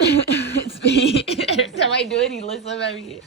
It's me. Every time I do it, he looks up at me.